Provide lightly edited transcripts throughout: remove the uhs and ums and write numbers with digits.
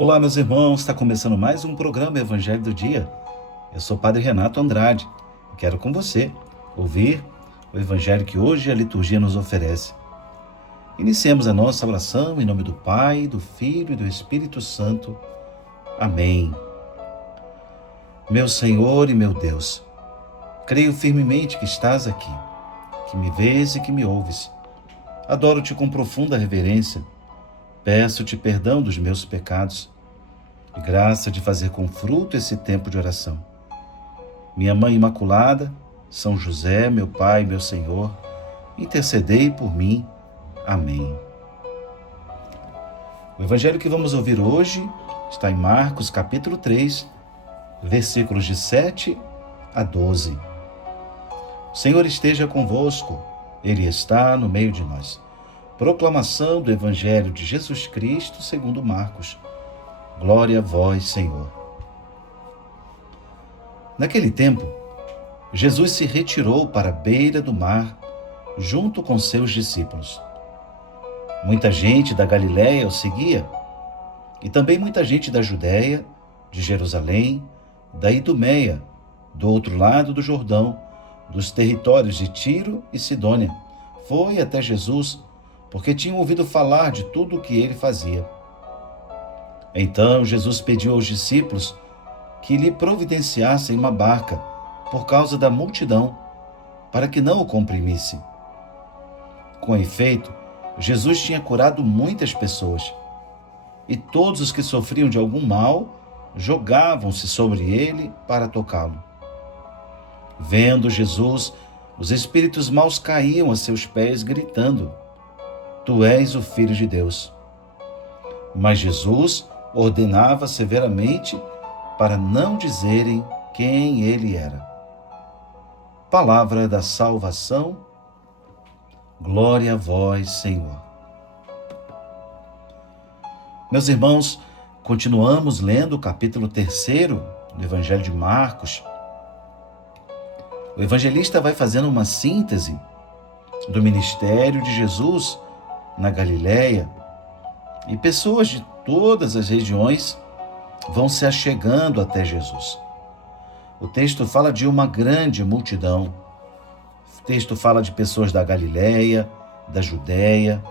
Olá, meus irmãos, está começando mais um programa Evangelho do Dia. Eu sou o Padre Renato Andrade e quero com você ouvir o Evangelho que hoje a liturgia nos oferece. Iniciemos a nossa oração em nome do Pai, do Filho e do Espírito Santo. Amém. Meu Senhor e meu Deus, creio firmemente que estás aqui, que me vês e que me ouves. Adoro-te com profunda reverência. Peço-te perdão dos meus pecados e graça de fazer com fruto esse tempo de oração. Minha Mãe Imaculada, São José, meu Pai, meu Senhor, intercedei por mim. Amém. O evangelho que vamos ouvir hoje está em Marcos, capítulo 3, versículos de 7 a 12. O Senhor esteja convosco, Ele está no meio de nós. Proclamação do Evangelho de Jesus Cristo segundo Marcos. Glória a vós, Senhor. Naquele tempo, Jesus se retirou para a beira do mar, junto com seus discípulos. Muita gente da Galiléia o seguia, e também muita gente da Judéia, de Jerusalém, da Idumeia, do outro lado do Jordão, dos territórios de Tiro e Sidônia, foi até Jesus, porque tinham ouvido falar de tudo o que ele fazia. Então Jesus pediu aos discípulos que lhe providenciassem uma barca por causa da multidão, para que não o comprimisse. Com efeito, Jesus tinha curado muitas pessoas, e todos os que sofriam de algum mal jogavam-se sobre ele para tocá-lo. Vendo Jesus, os espíritos maus caíam a seus pés, gritando: Tu és o Filho de Deus. Mas Jesus ordenava severamente para não dizerem quem ele era. Palavra da salvação. Glória a vós, Senhor. Meus irmãos, continuamos lendo o capítulo 3 do Evangelho de Marcos. O evangelista vai fazendo uma síntese do ministério de Jesus na Galiléia, e pessoas de todas as regiões vão se achegando até Jesus. O texto fala de uma grande multidão. O texto fala de pessoas da Galiléia, da Judéia,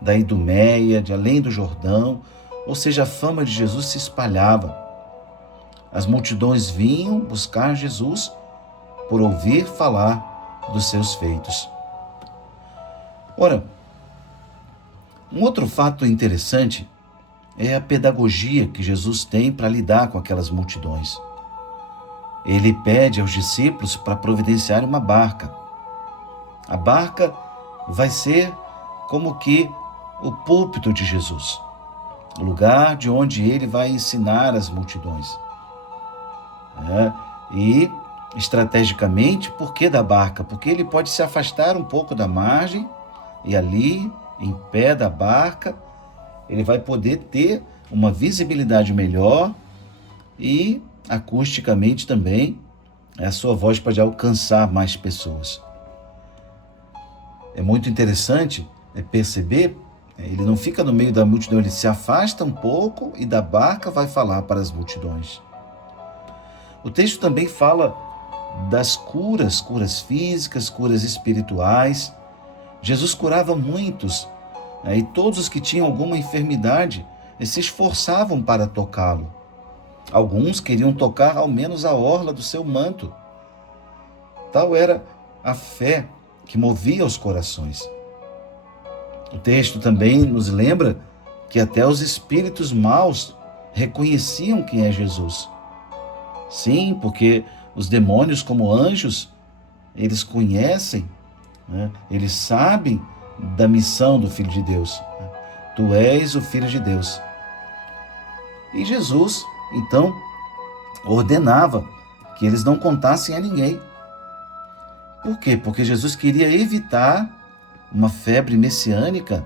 da Idumeia, de além do Jordão, ou seja, a fama de Jesus se espalhava. As multidões vinham buscar Jesus por ouvir falar dos seus feitos. Ora, um outro fato interessante é a pedagogia que Jesus tem para lidar com aquelas multidões. Ele pede aos discípulos para providenciar uma barca. A barca vai ser como que o púlpito de Jesus, o lugar de onde ele vai ensinar as multidões. E, estrategicamente, por que da barca? Porque ele pode se afastar um pouco da margem e ali, em pé da barca, ele vai poder ter uma visibilidade melhor e, acusticamente também, a sua voz pode alcançar mais pessoas. É muito interessante perceber, ele não fica no meio da multidão, ele se afasta um pouco e da barca vai falar para as multidões. O texto também fala das curas físicas, curas espirituais. Jesus curava muitos, e todos os que tinham alguma enfermidade se esforçavam para tocá-lo. Alguns queriam tocar ao menos a orla do seu manto. Tal era a fé que movia os corações. O texto também nos lembra que até os espíritos maus reconheciam quem é Jesus. Sim, porque os demônios, como anjos, eles conhecem, eles sabem da missão do Filho de Deus. Tu és o Filho de Deus. E Jesus, então, ordenava que eles não contassem a ninguém. Por quê? Porque Jesus queria evitar uma febre messiânica.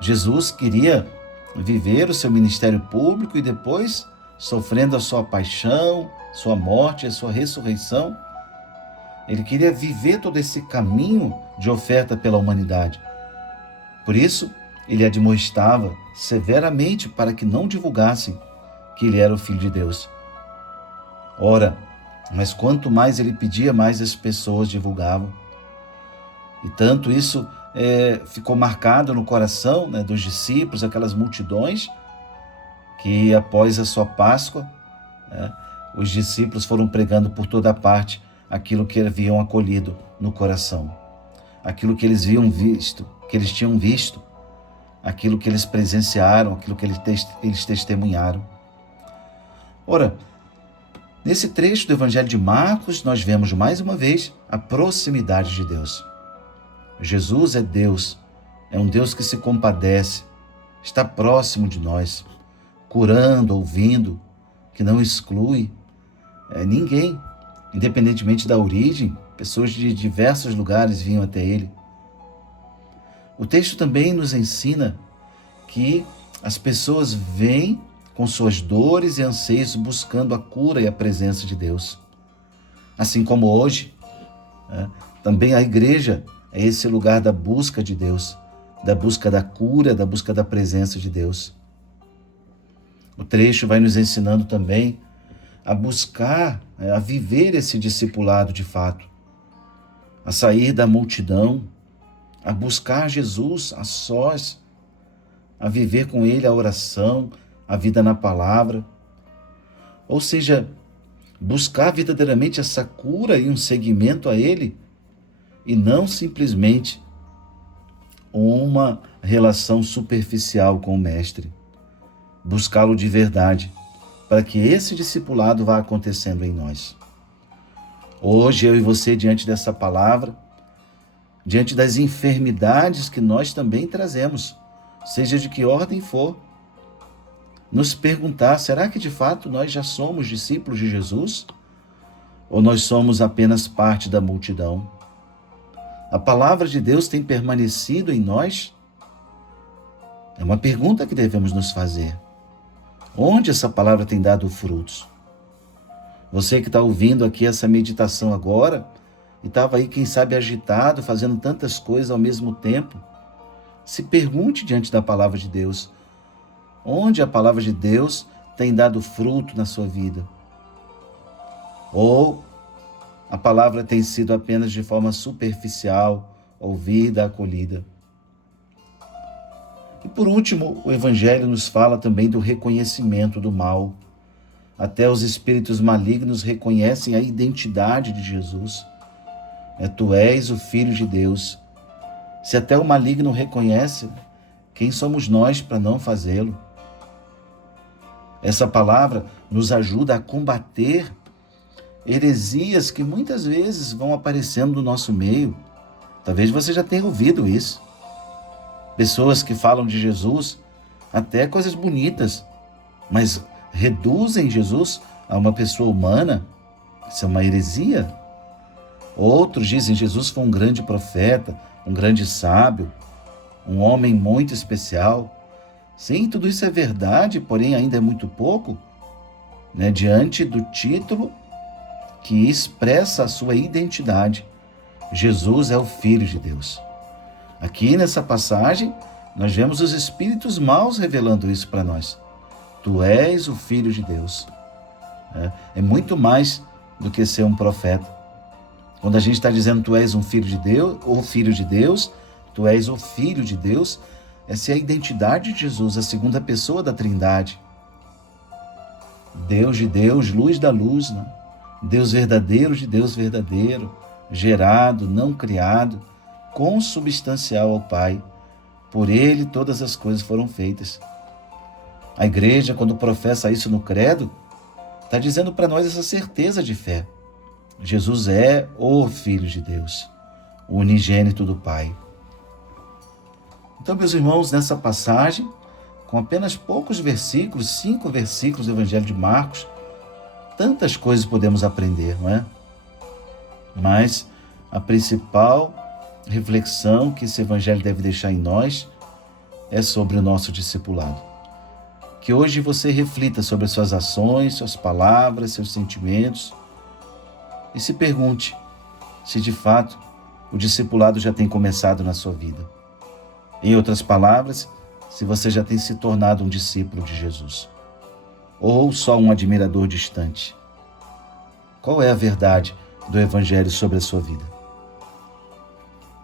Jesus queria viver o seu ministério público e depois, sofrendo a sua paixão, sua morte e a sua ressurreição, ele queria viver todo esse caminho de oferta pela humanidade. Por isso, ele admoestava severamente para que não divulgassem que ele era o Filho de Deus. Ora, mas quanto mais ele pedia, mais as pessoas divulgavam. E tanto isso ficou marcado no coração, né, dos discípulos, aquelas multidões, que após a sua Páscoa, né, os discípulos foram pregando por toda parte aquilo que haviam acolhido no coração, aquilo que eles tinham visto, aquilo que eles presenciaram, aquilo que eles testemunharam. Ora, nesse trecho do Evangelho de Marcos, nós vemos mais uma vez a proximidade de Deus. Jesus é Deus, é um Deus que se compadece, está próximo de nós, curando, ouvindo, que não exclui ninguém, independentemente da origem. Pessoas de diversos lugares vinham até ele. O texto também nos ensina que as pessoas vêm com suas dores e anseios buscando a cura e a presença de Deus. Assim como hoje, também a igreja é esse lugar da busca de Deus, da busca da cura, da busca da presença de Deus. O trecho vai nos ensinando também a buscar, a viver esse discipulado de fato, a sair da multidão, a buscar Jesus a sós, a viver com Ele a oração, a vida na palavra. Ou seja, buscar verdadeiramente essa cura e um seguimento a Ele, e não simplesmente uma relação superficial com o Mestre. Buscá-lo de verdade, para que esse discipulado vá acontecendo em nós. Hoje, eu e você, diante dessa palavra, diante das enfermidades que nós também trazemos, seja de que ordem for, nos perguntar, será que de fato nós já somos discípulos de Jesus? Ou nós somos apenas parte da multidão? A palavra de Deus tem permanecido em nós? É uma pergunta que devemos nos fazer. Onde essa palavra tem dado frutos? Você que está ouvindo aqui essa meditação agora, e estava aí, quem sabe, agitado, fazendo tantas coisas ao mesmo tempo, se pergunte diante da palavra de Deus, onde a palavra de Deus tem dado fruto na sua vida? Ou a palavra tem sido apenas de forma superficial, ouvida, acolhida? E por último, o Evangelho nos fala também do reconhecimento do mal. Até os espíritos malignos reconhecem a identidade de Jesus. Tu és o Filho de Deus. Se até o maligno reconhece, quem somos nós para não fazê-lo? Essa palavra nos ajuda a combater heresias que muitas vezes vão aparecendo no nosso meio. Talvez você já tenha ouvido isso. Pessoas que falam de Jesus, até coisas bonitas, mas reduzem Jesus a uma pessoa humana. Isso é uma heresia. Outros dizem que Jesus foi um grande profeta, um grande sábio, um homem muito especial. Sim, tudo isso é verdade, porém ainda é muito pouco, diante do título que expressa a sua identidade. Jesus é o Filho de Deus. Aqui nessa passagem, nós vemos os espíritos maus revelando isso para nós. Tu és o Filho de Deus. É muito mais do que ser um profeta. Quando a gente está dizendo tu és um filho de Deus, ou filho de Deus, tu és o Filho de Deus, essa é a identidade de Jesus, a segunda pessoa da Trindade. Deus de Deus, luz da luz, Deus verdadeiro de Deus verdadeiro, gerado, não criado, consubstancial ao Pai. Por Ele todas as coisas foram feitas. A igreja, quando professa isso no credo, está dizendo para nós essa certeza de fé. Jesus é o Filho de Deus, o unigênito do Pai. Então, meus irmãos, nessa passagem, com apenas poucos versículos, 5 versículos do Evangelho de Marcos, tantas coisas podemos aprender, não é? Mas a principal reflexão que esse Evangelho deve deixar em nós é sobre o nosso discipulado. Que hoje você reflita sobre as suas ações, suas palavras, seus sentimentos e se pergunte se de fato o discipulado já tem começado na sua vida. Em outras palavras, se você já tem se tornado um discípulo de Jesus ou só um admirador distante. Qual é a verdade do Evangelho sobre a sua vida?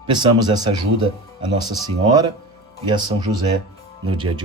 Peçamos essa ajuda a Nossa Senhora e a São José no dia de hoje.